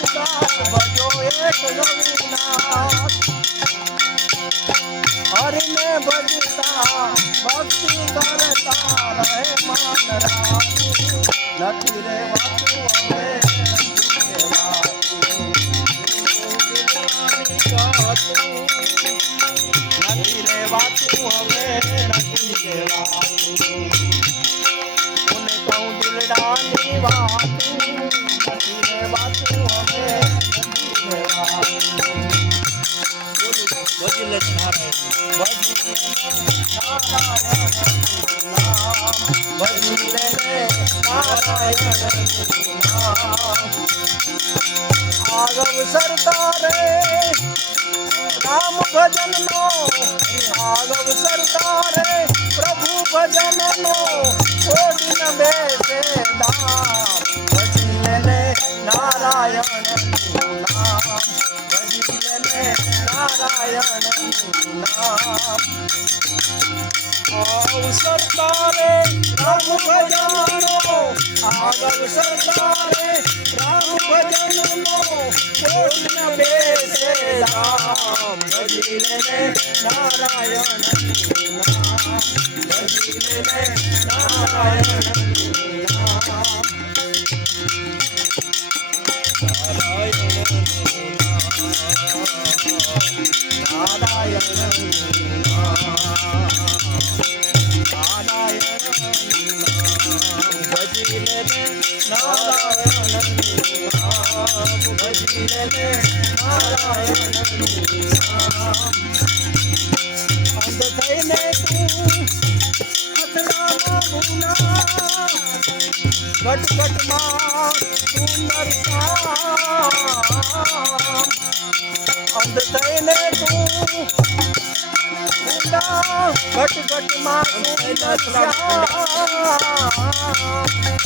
ઉદાસ ભજો એક રવિનાથ હરિને ભજતા ભક્તિ કરતા રહે માન રાખું નથી રેવાતું હવે નથી રેવાતું હવે નથી કહેવાતું કોને કહું દિલડાની વાતું નથી રેવાતું હવે નથી કહેવાતું ભજલે આગવ સરતારે રામ ભજન નો આગવ સરતારે પ્રભુ ભજન નો છોડીને બેસે દામ ભજલે નારાયણ નામ ભજલે નારાયણ નામ સરતારે રામ ભજનો આગવ સરતારે રામ ભજનો છોડીને બેસે રામ ભજલે નારાયણ નામ ભજલે નારાયણ નામ ઘટઘટમાં સુંદર અંધ થઈને તું ઘટઘટમાં સુંદર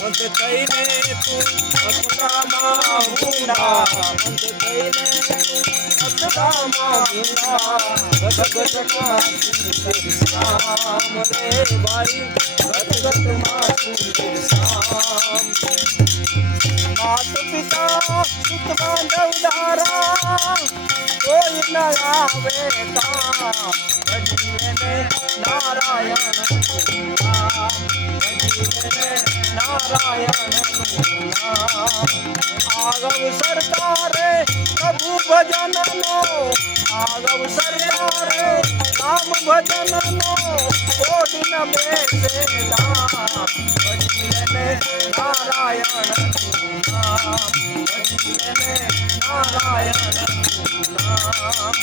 અંધ થઈને તું અથડામાં ભૂંડા અંધ થઈને અથડામાં ભૂંડા ઘટઘટમાં સુંદર શ્યામ રે ભાઈ ઘટઘટમાં સુંદર શ્યામ માત પિતા સુત બાંધવ દારા કોઈ ન આવે કામ ભજલે નારાયણ નામ ભજલે નારાયણ નામ આગવ સરતારે પ્રભુ ભજન નો આગવ સરતારે રામ ભજન નો છોડીને બેસે દામ ભજલે નારાયણ નામ ભજલે નારાયણ નામ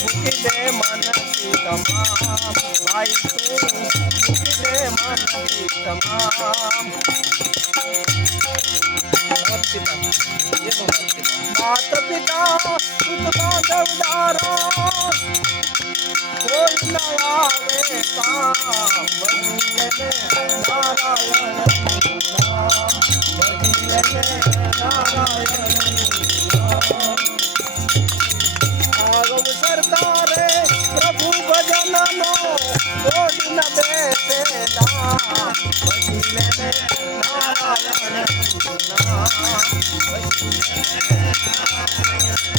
મૂકી દે મનથી તમામ ભાઈ તું મૂકી દે મનથી તમામ માત પિતા સુત બાંધવ દારા કોઈ ન આવે કામ ભજલે નારાયણ નામ ભજલે નારાયણ નામ આગવ સરતારે પ્રભુ ભજન નો છોડીને બેસે દામ ભજલે નારાયણ નામ ભજલે નારાયણ